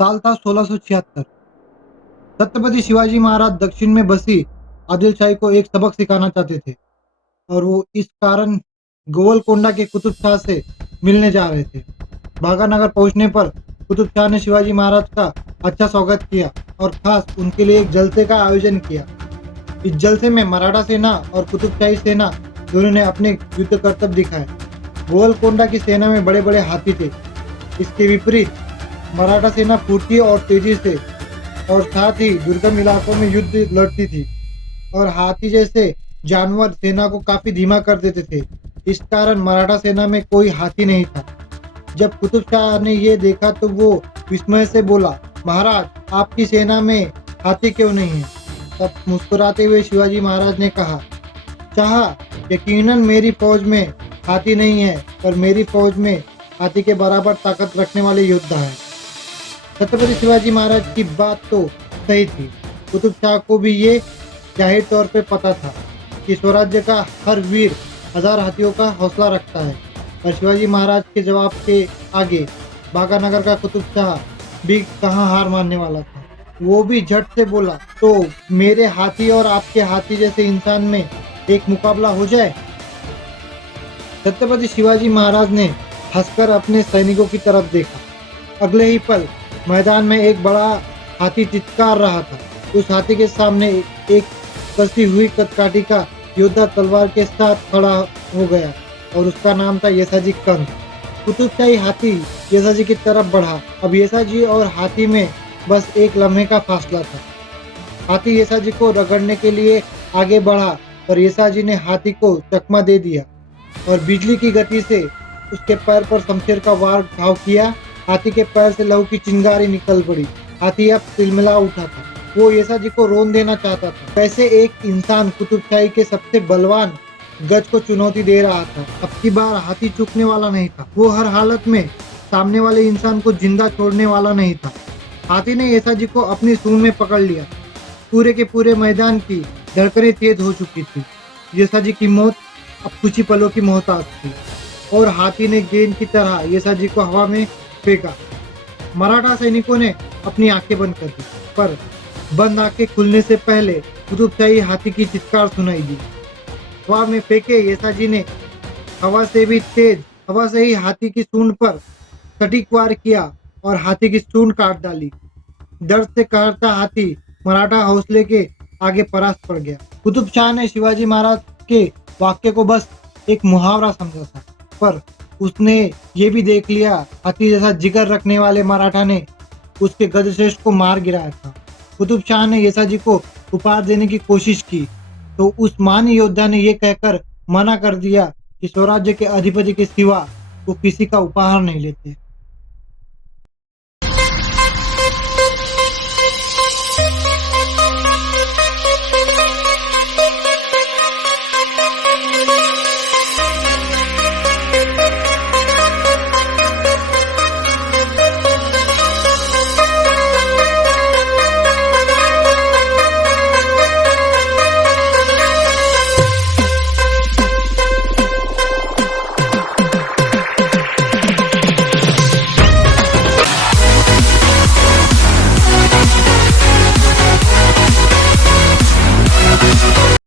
साल था 1676। छत्रपति शिवाजी महाराज दक्षिण में बसी आदिलशाही को एक सबक सिखाना चाहते थे और वो इस कारण गोवलकोंडा के कुतुब शाह से मिलने जा रहे थे। भागानगर पहुंचने पर कुतुब शाह ने शिवाजी महाराज का अच्छा स्वागत किया और खास उनके लिए एक जलसे का आयोजन किया। इस जलसे में मराठा सेना और कुतुबशाही सेना दोनों ने अपने युद्ध करतब दिखाए। गोवलकोंडा की सेना में बड़े बड़े हाथी थे। इसके विपरीत मराठा सेना फुर्ती और तेजी से और साथ ही दुर्गम इलाकों में युद्ध लड़ती थी और हाथी जैसे जानवर सेना को काफी धीमा कर देते थे। इस कारण मराठा सेना में कोई हाथी नहीं था। जब कुतुब शाह ने ये देखा तो वो विस्मय से बोला, महाराज आपकी सेना में हाथी क्यों नहीं है? तब मुस्कुराते हुए शिवाजी महाराज ने कहा, शाह यकीनन मेरी फौज में हाथी नहीं है पर मेरी फौज में हाथी के बराबर ताकत रखने वाले योद्धा है। छत्रपति शिवाजी महाराज की बात तो सही थी। कुतुब शाह को भी ये जाहिर तौर पे पता था कि स्वराज्य का हर वीर हजार हाथियों का हौसला रखता है और शिवाजी महाराज के जवाब के आगे बागानगर का कुतुब शाह भी कहाँ हार मानने वाला था। वो भी झट से बोला, तो मेरे हाथी और आपके हाथी जैसे इंसान में एक मुकाबला हो जाए। छत्रपति शिवाजी महाराज ने हंसकर अपने सैनिकों की तरफ देखा। अगले ही पल मैदान में एक बड़ा हाथी चित्कार रहा था। उस हाथी के सामने एक कसी हुई कदकाठी का योद्धा तलवार के साथ खड़ा हो गया और उसका नाम था येसाजी कंग। कुतुबशाही हाथी येसाजी की तरफ बढ़ा। अब येसाजी और हाथी में बस एक लम्हे का फासला था। हाथी येसाजी को रगड़ने के लिए आगे बढ़ा पर येसाजी ने हाथी को चकमा दे दिया और बिजली की गति से उसके पैर पर शमशेर का वार घाव किया। हाथी के पैर से लहू की चिंगारी निकल पड़ी। हाथी अब तिलमिला उठा था। वो येसाजी को रोन देना चाहता था। वैसे एक इंसान कुतुबशाही के सबसे बलवान गज को चुनौती दे रहा था। अब की बार हाथी चूकने वाला नहीं था। वो हर हालत में सामने वाले इंसान को जिंदा छोड़ने वाला नहीं था। हाथी ने येसाजी को अपनी सूंड में पकड़ लिया। पूरे के पूरे मैदान की धड़कनें तेज हो चुकी थी। येसाजी की मौत अब कुछ ही पलों की मोहताज थी और हाथी ने गेंद की तरह येसाजी को हवा में फेंका। मराठा सैनिकों ने अपनी आंखें बंद कर दी पर बंद आंखें खुलने से पहले कुतुबशाही हाथी की चित्कार सुनाई दी। हवा में फेंके येसाजी ने हवा से भी तेज हवा से ही हाथी की सूंड पर सटीक वार किया और हाथी की सूंड काट डाली। दर्द से कहरता हाथी मराठा हौसले के आगे परास्त पड़ गया। कुतुब शाह ने शिवाजी महाराज के वाक्य को बस एक मुहावरा समझा था पर उसने ये भी देख लिया हाथी जैसा जिगर रखने वाले मराठा ने उसके गजश्रेष्ठ को मार गिराया था। कुतुब शाह ने येसाजी को उपहार देने की कोशिश की तो उस महान योद्धा ने ये कहकर मना कर दिया कि स्वराज्य के अधिपति के सिवा वो किसी का उपहार नहीं लेते।